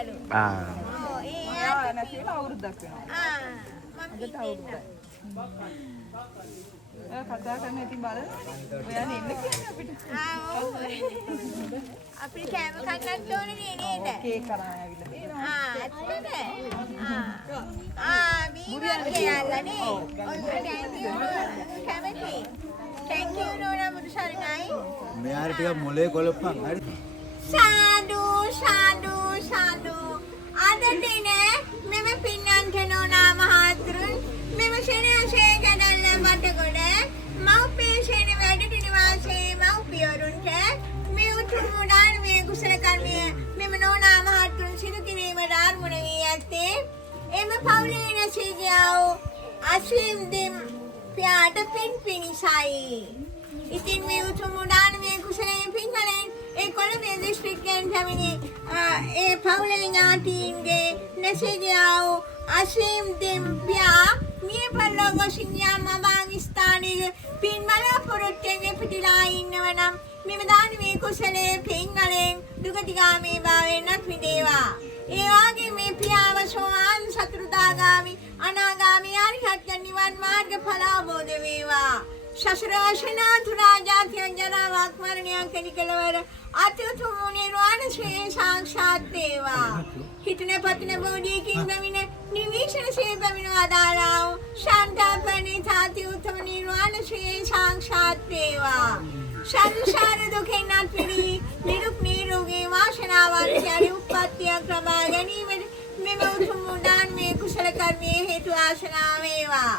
යාළු. නැතිව අවුරුද්දක් වෙනවා. අදට අවුරුද්දයි. කතා කරන ඉතින් බලන්න. ඔයාලා එන්න කියලා අපිට. අපිට කෑම කන්නත් ඕනේ නේද? කේක් කරන් ආවිල්ලා තියෙනවා. ඇත්තද? මීමන් කියලා නේ. කැමති. Thank you නෝනා මුදු සරණයි. මෙයාට ටිකක් මොලේ කොලප්පන් හරි. සාදු සාදු සාදු. අදටනේ මෙම පින්නන්ට නෝනා මහතුරුන් මෙම ශේනසේ ගඩල්ල වටකොඩ මව්පිය ශේන වැඩට නිවාසයේ මව්පියරුන්ට මේ උතුම් උඩාන මේ කුසල කර්මය මෙම නෝනා මහතුරුන් සිදු කිරීමට ආරමුණ වී ඇත්තේ එම පවුලේ නැසීගියාව අසීම් දෙම් පියාට පින් පිණිසයි. ඉතින් මේ උතුම් උඩාන මේ කුසලයේ පින්වලෙන් ඒ කොළඹ දිස්ත්‍රික්කයෙන් පැමිණි ඒ පවුලේ ඥාතීන්ගේ නැසීගියාව අසීම් දෙම් පියා මිය පරලෝක සිංහා මවාං ස්ථානයේ පින් බලාපොරොත්තුෙන් පිටිලා ඉන්නවනම් මෙම දානමේ කුසලයේ පින්වලෙන් දුගතිගාමී භාවයෙන්වත් මිදේවා. ඒ වගේ මේ පියාව සෝවාන් සතරදාගාමි අනාගාමි අරිහත් නිවන් මාර්ග ඵල අවබෝධ වේවා. සසර වශනා තුරා ජාතියන් ජරාවක් මරණයක් කෙලිකලවර අත්‍යතුම් නිර්වාණ ශ්‍රේ සාක්ෂාත් වේවා. හිතන පතන බෝධියකින් පැමිණ නිවිෂණ ශ්‍රේ පැමිණ වදාළා ශාන්තාපනි තාති උත්තම නිර්වාණ ශ්‍රේ සාක්ෂාත් වේවා. සංසාර දුකෙන් අත් මිදී නිරුක් නිරෝගී වාසනාවන් යලි උප්පත්තියක් ලබා ගැනීමට මෙම උතුම් උදාන මේ කුසල කර්මයේ හේතු ආශනා වේවා.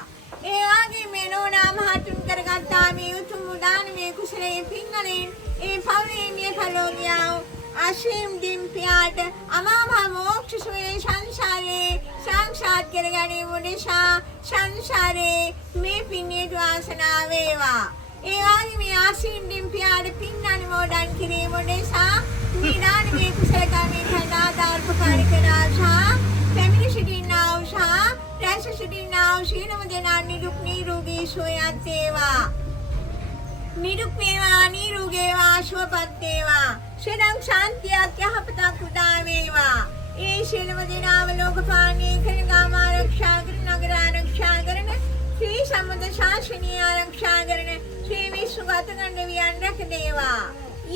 ඒ වගේ මේ නෝනා මහතුන් කරගත්තා මේ උතුම් උදාන මේ කුසලයේ පින්වලින් ඒ පවුලේ මිය කලෝගියාව අශීම් දිම්පියාට අමාමහ මොක්ෂ සුවේ සංසාරේ සංසාර කර ගැනීම උදෙසා සංසාරේ මේ පින්නේ වාසනා වේවා. ඒ වගේ මේ අශීම් දිම්පියාට පින් අනුමෝදන් කිරීම උදෙසා මේ දාන මේ කුසල කර්මයේ කඩාදාර්පකාරී කරාසා පැමිණි සිටිනා උසා රැස් සිටිනා ශීලම දෙනා නිරුක් නිරෝගී සෝයත් වේවා. නිරුක් වේවා නිරෝගී වේවා සුවපත් වේවා. ශිරං ශාන්තියක් යහපතක් උදා වේවා. ඒ ශීලම දෙනාව ලෝකපාලනය කරන ගාම ආරක්ෂා කරන නගර ආරක්ෂා කරන ශ්‍රී සම්බුද්ධ ශාසනය ආරක්ෂා කරන ශ්‍රී විශ්වගත ගණ්ඩවියන් රැක දේවා.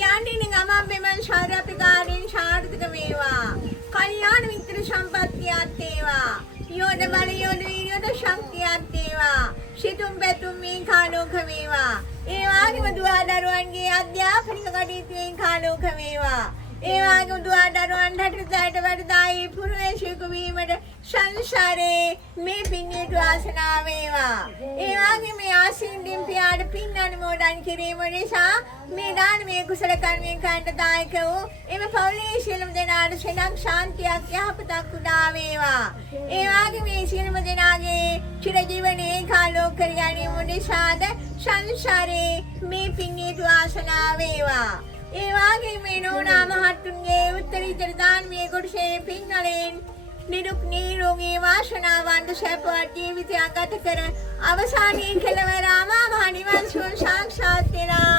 යන්නින ගමන් බෙමන් ශාර ප්‍රකාරයෙන් සාර්ථක වේවා. කල්යාණ මිත්‍ර සම්පත්තියත් වේවා. යෝධ බල යෝධ වීර්යද ශක්තියත් වේවා. සිතුම් පැතුම් මේ කාලෝක වේවා. ඒ වගේම දුවා දරුවන්ගේ අධ්‍යාපනික කටයුතුෙන් කාලෝක වේවා. ඒ වගේම දුවා දරුවන්ට රටට වැඩදායි පුරවැසියෙක වීමට සංසාරේ මේ පින්නේට වාසනාව වේවා. ඒ වගේම මේ ආසීන් දිම්පියාට පින් අනුමෝදන් කිරීම නිසා මේ දාන මේ කුසල කර්මයෙන් කන්ට දායක වූ එම පවුලේ සියලුම දෙනාට සිනක් ශාන්තියක් යහපතක් උදා වේවා. ඒ වගේම මේ සියලුම දෙනාගේ චිරජීවනයේ කාලෝක කර ගැනීම උදෙසාද සංසාරේ මේ පින්නේට වාසනාව වේවා. ඒ වගේම මේ නෝනා මහත්තුන්ගේ උත්තරීතර දානමය කොටසේ පින්වලින් නිරුක් නිරෝගී වාසනාවන්ත සැපවත් ජීවිතයක් ගත කර අවසානයේ කෙළවර මහ නිවන් සුව සාක්ෂාත් වෙලා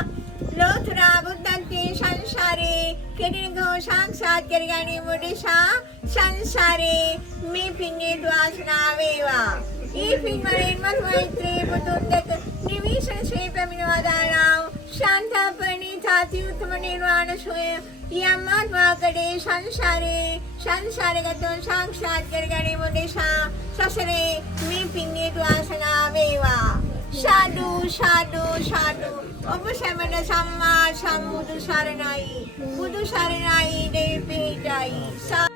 ලෝතර බුද්ධන්ගේ සංසාරේ කෙනෙකුව සාක්ෂාත් කර ගැනීම උදෙසා සංසාරේ මේ පින්නේ වාසනාව වේවා. ඒ පින්වලින් මෛත්‍රී බුදුන් දෙක නිවිෂණ ශ්‍රී පැමිණවදාලා ශාන්තාපනි තාති උත්තම නිර්වාණ සෝය යම්මාත්මාකඩේ සංසාරේ සංසාරගතව සාක්ෂාත් කර ගැනීම උදෙසා සසරේ මේ පින්නේ වාසනාව වේවා. සාදු සාදු සාදු. ඔබ සැමට සම්මා සම්බුදු සරණයි. බුදු සරණයි දෙවි පිහිටයි.